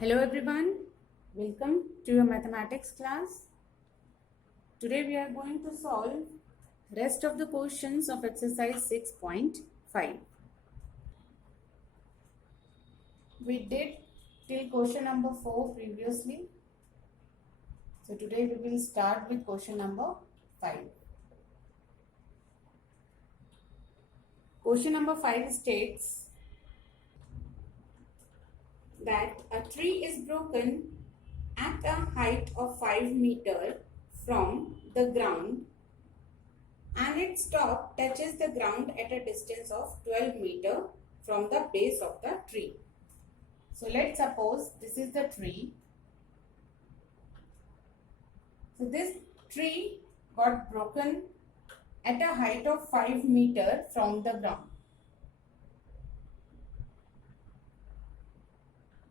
Hello everyone, welcome to your mathematics class. Today we are going to solve rest of the questions of exercise 6.5. We did till question number 4 previously. So today we will start with question number 5. Question number 5 states that a tree is broken at a height of 5 meters from the ground and its top touches the ground at a distance of 12 meters from the base of the tree. So let's suppose this is the tree. So this tree got broken at a height of 5 meters from the ground.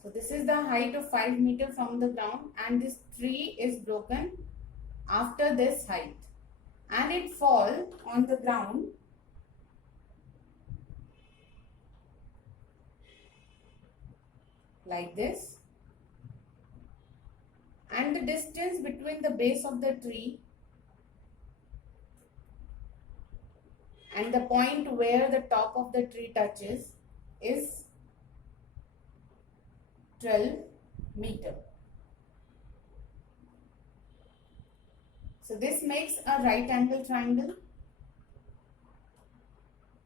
So this is the height of 5 meters from the ground and this tree is broken after this height and it falls on the ground like this, and the distance between the base of the tree and the point where the top of the tree touches is 12 meters. So this makes a right angle triangle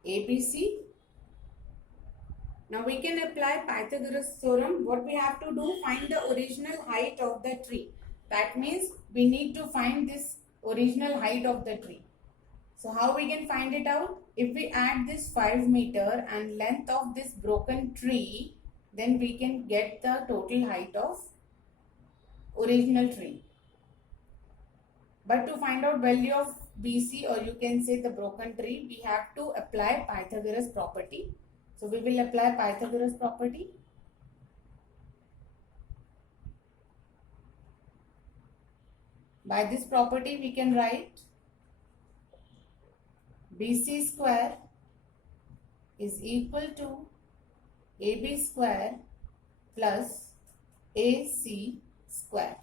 ABC. Now we can apply Pythagoras theorem. What we have to do, find the original height of the tree. That means we need to find this original height of the tree. So how we can find it out? If we add this 5 meters and length of this broken tree, then we can get the total height of original tree. But to find out value of BC, or you can say the broken tree, we have to apply Pythagoras property. So we will apply Pythagoras property. By this property we can write BC square is equal to AB square plus AC square.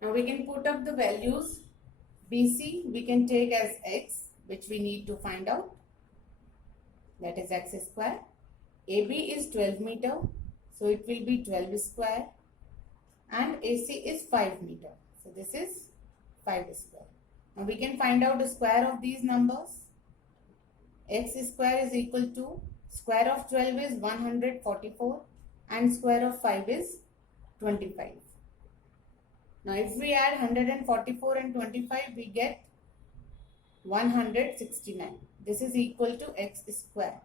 Now we can put up the values. BC we can take as x, which we need to find out. That is x square. AB is 12 meters, so it will be 12 square. And AC is 5 meters, so this is 5 square. Now we can find out the square of these numbers. X square is equal to square of 12 is 144 and square of 5 is 25. Now if we add 144 and 25, we get 169. This is equal to x square.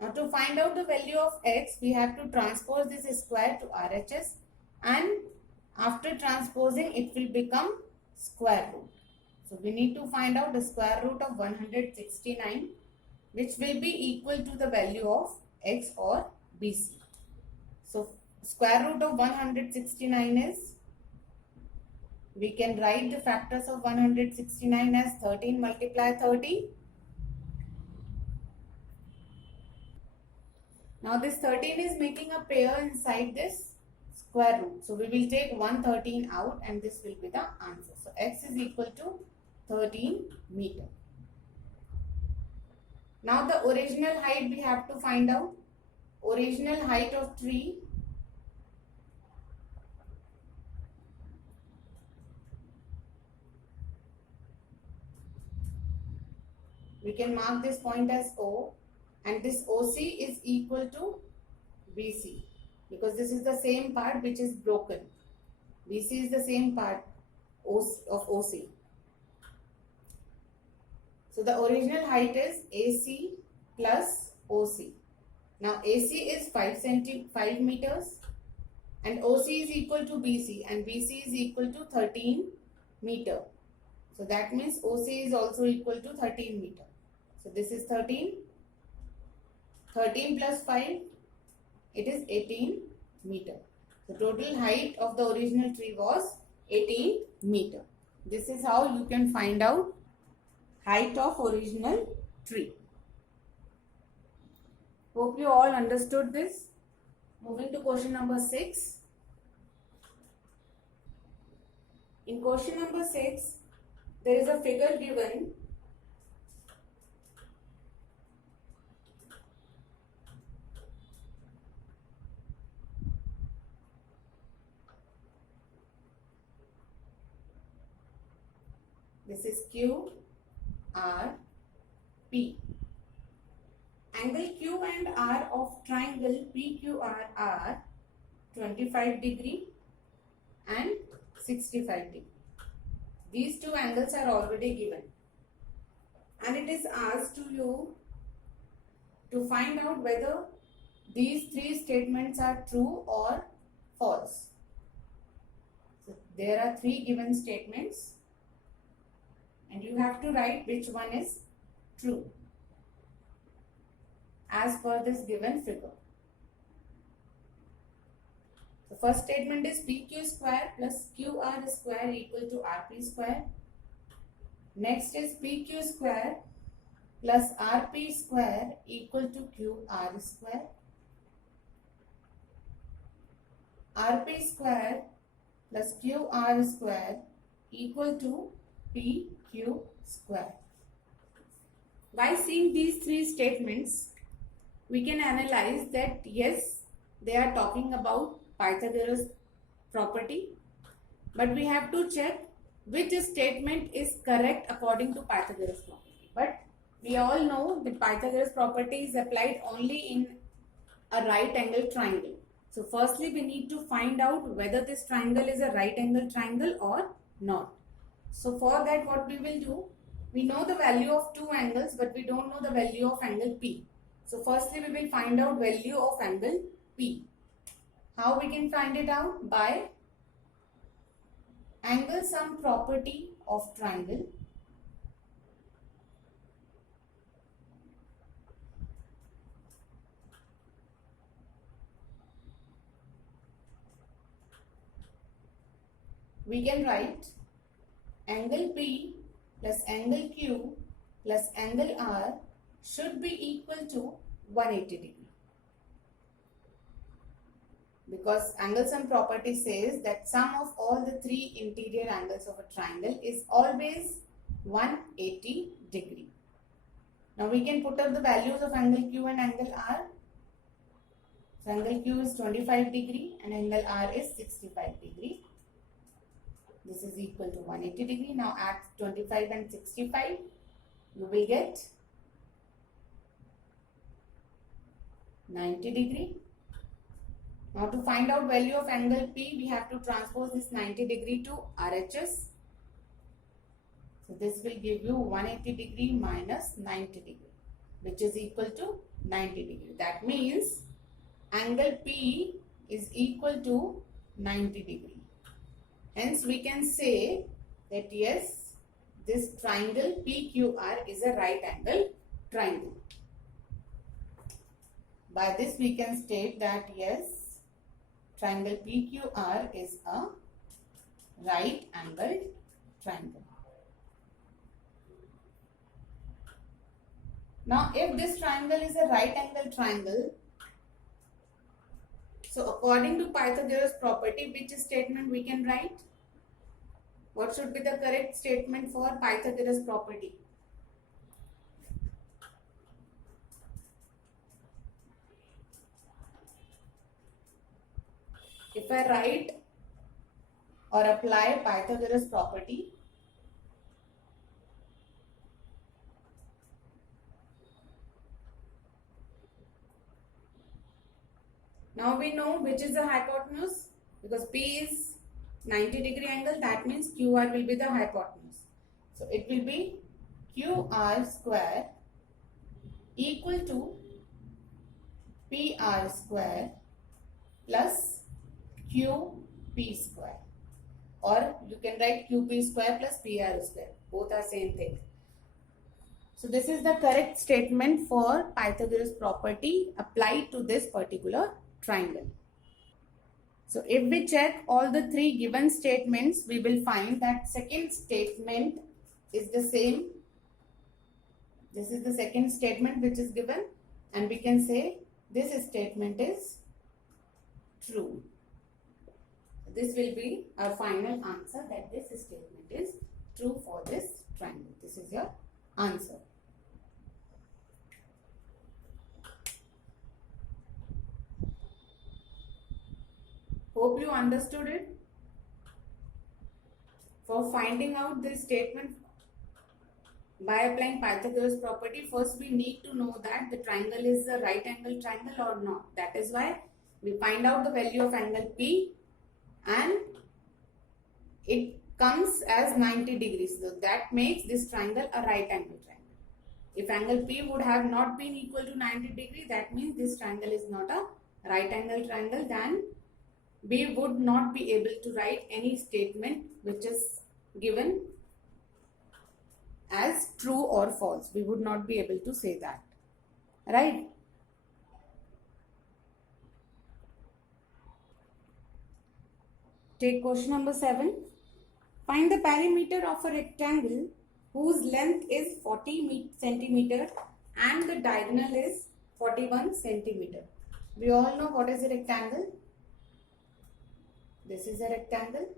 Now to find out the value of x, we have to transpose this square to RHS, and after transposing it will become square root. So we need to find out the square root of 169, which will be equal to the value of x or BC. So square root of 169 is, we can write the factors of 169 as 13 multiply 30. Now this 13 is making a pair inside this square root. So we will take 113 out and this will be the answer. So x is equal to 13 meters. Now the original height we have to find out. Original height of tree we can mark this point as O, and this OC is equal to BC because this is the same part which is broken. BC is the same part of OC. So the original height is AC plus OC. Now AC is 5 meters and OC is equal to BC, and BC is equal to 13 meters. So that means OC is also equal to 13 meters. So this is 13. 13 plus 5, it is 18 meters. The total height of the original tree was 18 meters. This is how you can find out height of original tree. Hope you all understood this. Moving to question number 6. In question number 6, there is a figure given. This is Q, R, P. Angle Q and R of triangle PQR are 25 degree and 65 degree. These two angles are already given. And it is asked to you to find out whether these three statements are true or false. So there are three given statements and you have to write which one is true as per this given figure. The first statement is PQ square plus QR square equal to RP square. Next is PQ square plus RP square equal to QR square. RP square plus QR square equal to PQ square. By seeing these three statements, we can analyze that yes, they are talking about Pythagoras property, but we have to check which statement is correct according to Pythagoras property. But we all know that Pythagoras property is applied only in a right angle triangle. So firstly, we need to find out whether this triangle is a right angle triangle or not. So for that, what we will do, we know the value of two angles, but we don't know the value of angle P. So firstly, we will find out value of angle P. How we can find it out? By angle sum property of triangle. We can write angle P plus angle Q plus angle R should be equal to 180 degree. Because angle sum property says that sum of all the three interior angles of a triangle is always 180 degree. Now we can put up the values of angle Q and angle R. So angle Q is 25 degree and angle R is 65 degree. This is equal to 180 degree. Now add 25 and 65. You will get 90 degree. Now to find out value of angle P, we have to transpose this 90 degree to RHS. So this will give you 180 degree minus 90 degree, which is equal to 90 degree. That means angle P is equal to 90 degree. Hence we can say that yes, this triangle PQR is a right angle triangle. By this we can state that yes, triangle PQR is a right angled triangle. Now if this triangle is a right angle triangle, so according to Pythagoras property, which statement we can write? What should be the correct statement for Pythagoras property? If I write or apply Pythagoras property, now we know which is the hypotenuse, because P is 90 degree angle, that means QR will be the hypotenuse. So it will be QR square equal to PR square plus QP square, or you can write QP square plus PR square, both are same thing. So this is the correct statement for Pythagoras property applied to this particular triangle. So if we check all the three given statements, we will find that second statement is the same. This is the second statement which is given, and we can say this statement is true. This will be our final answer, that this statement is true for this triangle. This is your answer. Hope you understood it. For finding out this statement by applying Pythagoras property, first we need to know that the triangle is a right angle triangle or not. That is why we find out the value of angle P and it comes as 90 degrees. So that makes this triangle a right angle triangle. If angle P would have not been equal to 90 degrees, that means this triangle is not a right angle triangle. Then we would not be able to write any statement which is given as true or false. We would not be able to say that, right? Take question number 7. Find the perimeter of a rectangle whose length is 40 centimeter and the diagonal is 41 centimeter. We all know what is a rectangle. This is a rectangle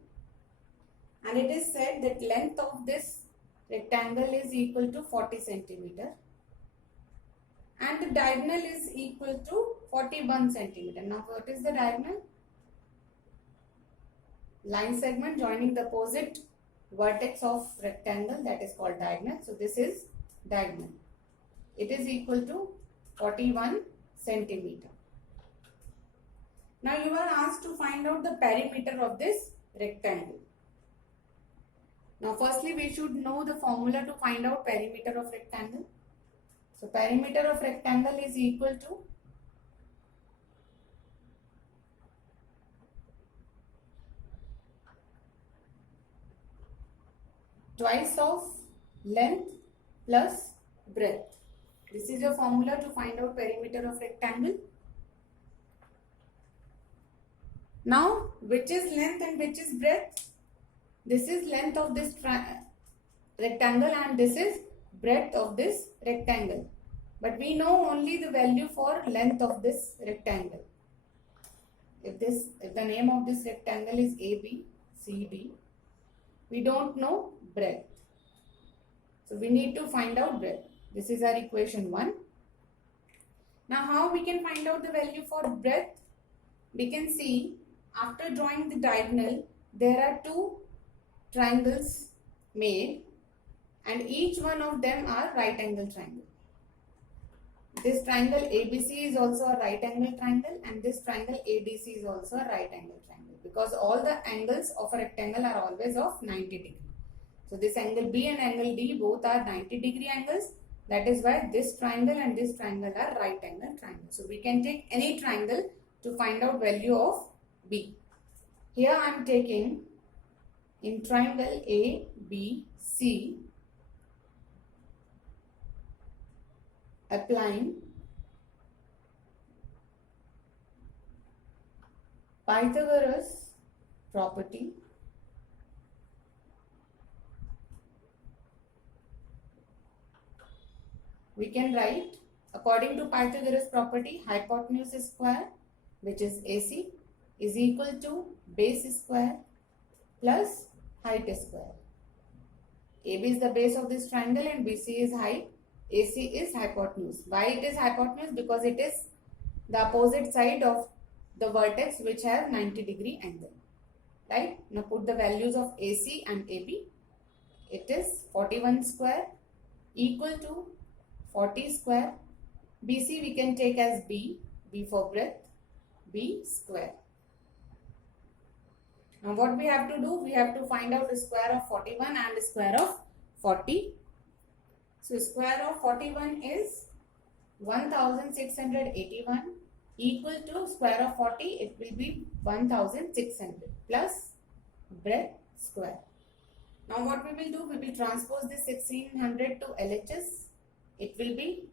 and it is said that length of this rectangle is equal to 40 centimeter and the diagonal is equal to 41 centimeter. Now what is the diagonal? Line segment joining the opposite vertex of rectangle, that is called diagonal. So this is diagonal. It is equal to 41 centimeter. Now you are asked to find out the perimeter of this rectangle. Now firstly we should know the formula to find out perimeter of rectangle. So perimeter of rectangle is equal to twice of length plus breadth. This is your formula to find out perimeter of rectangle. Now, which is length and which is breadth? This is length of this rectangle and this is breadth of this rectangle. But we know only the value for length of this rectangle. If the name of this rectangle is ABCD, we don't know breadth. So we need to find out breadth. This is our equation 1. Now how we can find out the value for breadth? We can see after drawing the diagonal, there are two triangles made and each one of them are right angle triangle. This triangle ABC is also a right angle triangle and this triangle ADC is also a right angle triangle because all the angles of a rectangle are always of 90 degree. So this angle B and angle D both are 90 degree angles. That is why this triangle and this triangle are right angle triangles. So we can take any triangle to find out value of B. Here I am taking in triangle ABC, applying Pythagoras property. We can write according to Pythagoras property, hypotenuse square, which is AC, is equal to base square plus height square. AB is the base of this triangle and BC is height. AC is hypotenuse. Why it is hypotenuse? Because it is the opposite side of the vertex which have 90 degree angle. Right? Now put the values of AC and AB. It is 41 square equal to 40 square. BC we can take as B for breadth, B square. Now what we have to do? We have to find out the square of 41 and the square of 40. So square of 41 is 1681 equal to square of 40, it will be 1600 plus breadth square. Now what we will do? We will transpose this 1600 to LHS. It will be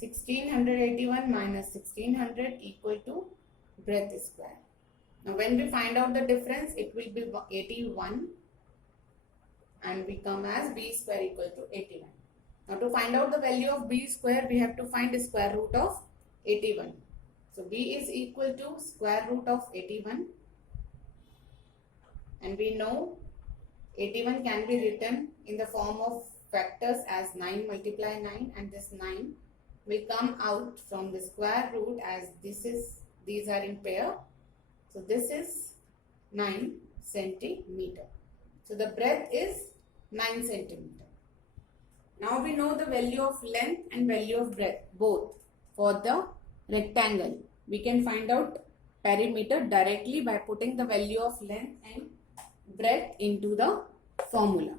1681 minus 1600 equal to breadth square. Now when we find out the difference, it will be 81 and we come as B square equal to 81. Now to find out the value of B square, we have to find the square root of 81. So B is equal to square root of 81, and we know 81 can be written in the form of factors as 9 multiply 9, and this 9 will come out from the square root as these are in pair. So this is 9 centimeter. So the breadth is 9 centimeter. Now we know the value of length and value of breadth both for the rectangle. We can find out perimeter directly by putting the value of length and breadth into the formula.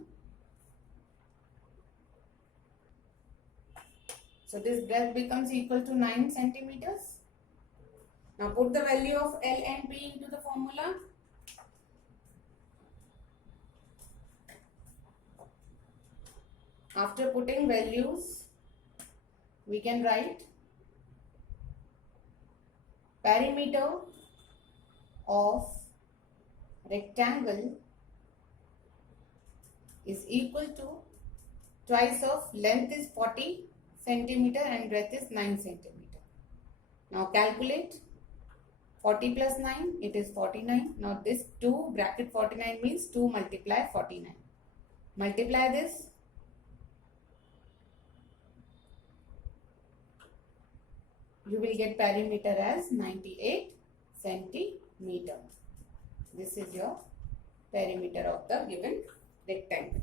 So this breadth becomes equal to 9 centimeters. Now put the value of L and B into the formula. After putting values, we can write perimeter of rectangle is equal to twice of length is 40 centimeter and breadth is 9 centimeter. Now calculate 40 plus 9, it is 49. Now this 2 bracket 49 means 2 multiply 49. Multiply this. You will get perimeter as 98 centimeter. This is your perimeter of the given rectangle.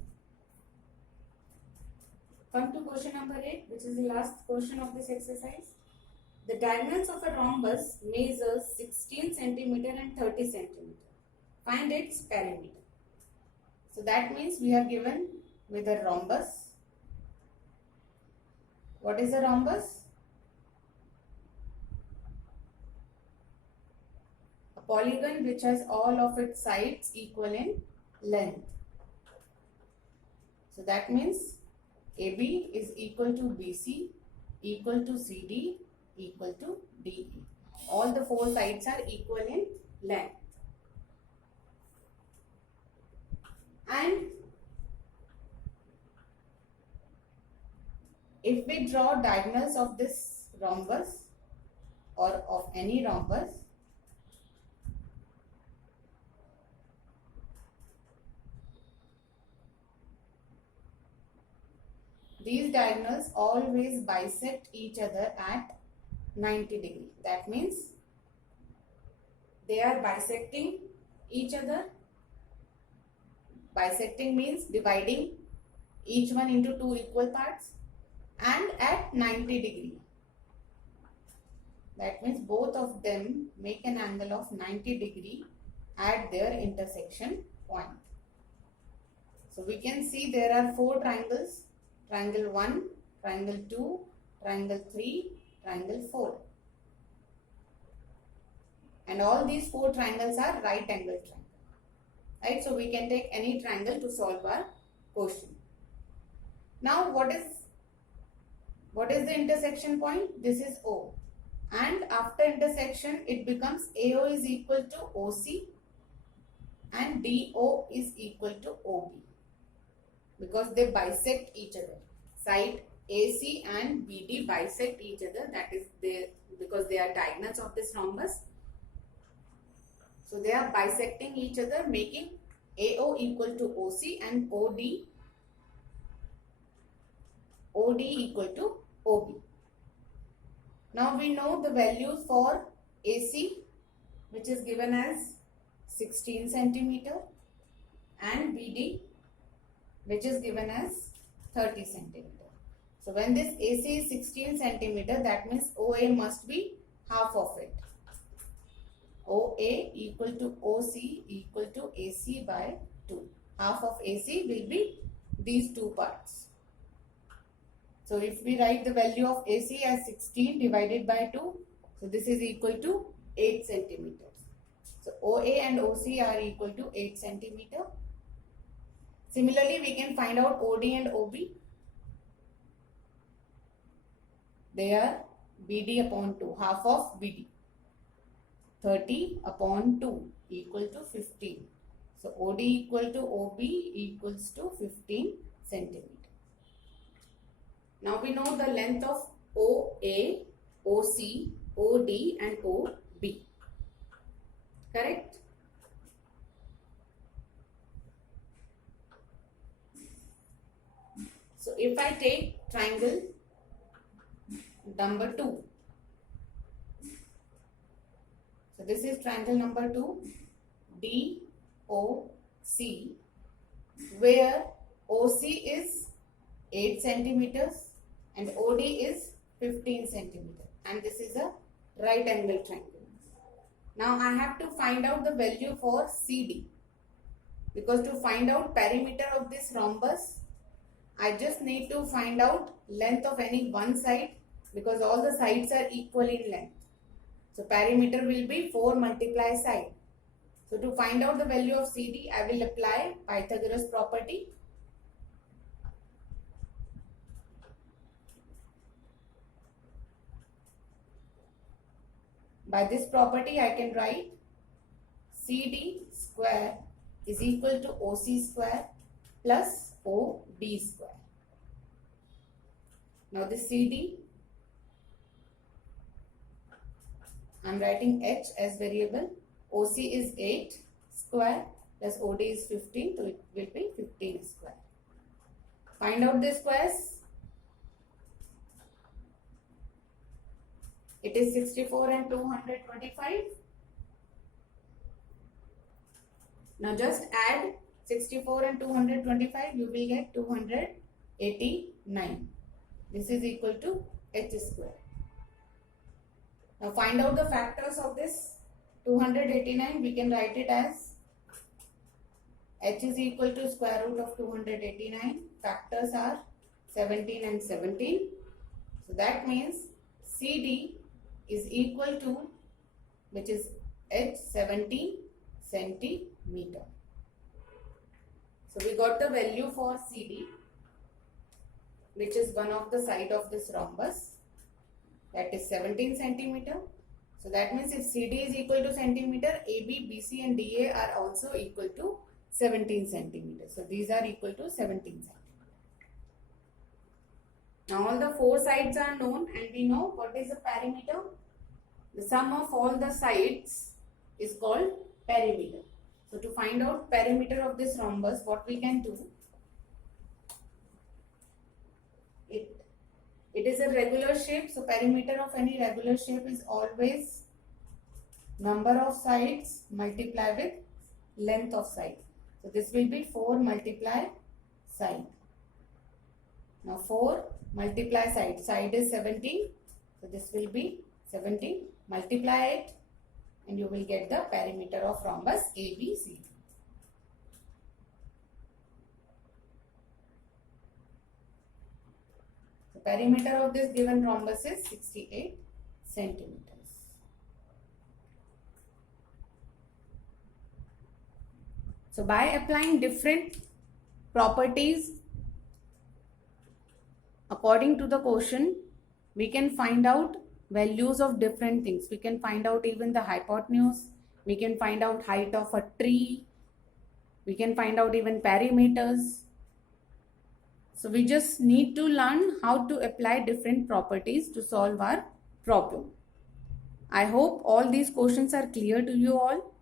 Come to question number 8, which is the last question of this exercise. The diagonals of a rhombus measures 16 centimeter and 30 centimeter. Find its perimeter. So that means we are given with a rhombus. What is a rhombus? A polygon which has all of its sides equal in length. So that means AB is equal to BC, equal to CD, equal to DE. All the four sides are equal in length. And if we draw diagonals of this rhombus or of any rhombus, these diagonals always bisect each other at 90 degree. That means they are bisecting each other. Bisecting means dividing each one into two equal parts and at 90 degree. That means both of them make an angle of 90 degree at their intersection point. So we can see there are four triangles. Triangle 1, triangle 2, triangle 3, triangle 4. And all these four triangles are right angle triangle. Right? So we can take any triangle to solve our question. Now what is the intersection point? This is O. And after intersection it becomes AO is equal to OC and DO is equal to OB. Because they bisect each other. Side AC and BD bisect each other. That is because they are diagonals of this rhombus. So they are bisecting each other, making AO equal to OC and OD equal to OB. Now we know the values for AC, which is given as 16 centimeter, and BD, which is given as 30 centimeter. So when this AC is 16 centimeter, that means OA must be half of it. OA equal to OC equal to AC by 2. Half of AC will be these two parts. So if we write the value of AC as 16 divided by 2, so this is equal to 8 centimeters. So OA and OC are equal to 8 centimeter. Similarly, we can find out OD and OB. They are BD upon 2, half of BD. 30 upon 2 equal to 15. So OD equal to OB equals to 15 centimeter. Now we know the length of OA, OC OD and OB. Correct? So if I take triangle number 2, so this is triangle number 2, DOC, where OC is 8 centimeters and OD is 15 centimeters, and this is a right angle triangle. Now I have to find out the value for CD, because to find out perimeter of this rhombus, I just need to find out length of any one side, because all the sides are equal in length. So perimeter will be 4 multiply side. So to find out the value of CD, I will apply Pythagoras property. By this property, I can write CD square is equal to OC square plus OB square. Now this CD, I am writing H as variable. OC is 8 square plus OD is 15, so it will be 15 square. Find out the squares. It is 64 and 225. Now just add 64 and 225, you will get 289. This is equal to H square. Now find out the factors of this 289. We can write it as H is equal to square root of 289. Factors are 17 and 17. So that means CD is equal to, which is H, 70 centimeter. So we got the value for CD, which is one of the side of this rhombus, that is 17 centimeter. So that means if CD is equal to centimeter, AB, BC and DA are also equal to 17 centimeter. So these are equal to 17 centimeter. Now all the 4 sides are known, and we know what is the perimeter. The sum of all the sides is called perimeter. So to find out perimeter of this rhombus, what we can do, it is a regular shape. So perimeter of any regular shape is always number of sides multiply with length of side. So this will be 4 multiply side. Now 4 multiply side. Side is 17. So this will be 17. Multiply it and you will get the perimeter of rhombus ABC. The perimeter of this given rhombus is 68 centimeters. So by applying different properties according to the question, we can find out values of different things. We can find out even the hypotenuse. We can find out height of a tree. We can find out even perimeters. So we just need to learn how to apply different properties to solve our problem. I hope all these questions are clear to you all.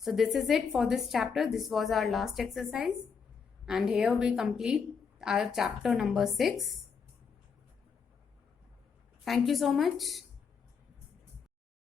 So this is it for this chapter. This was our last exercise. And here we complete our chapter number 6. Thank you so much.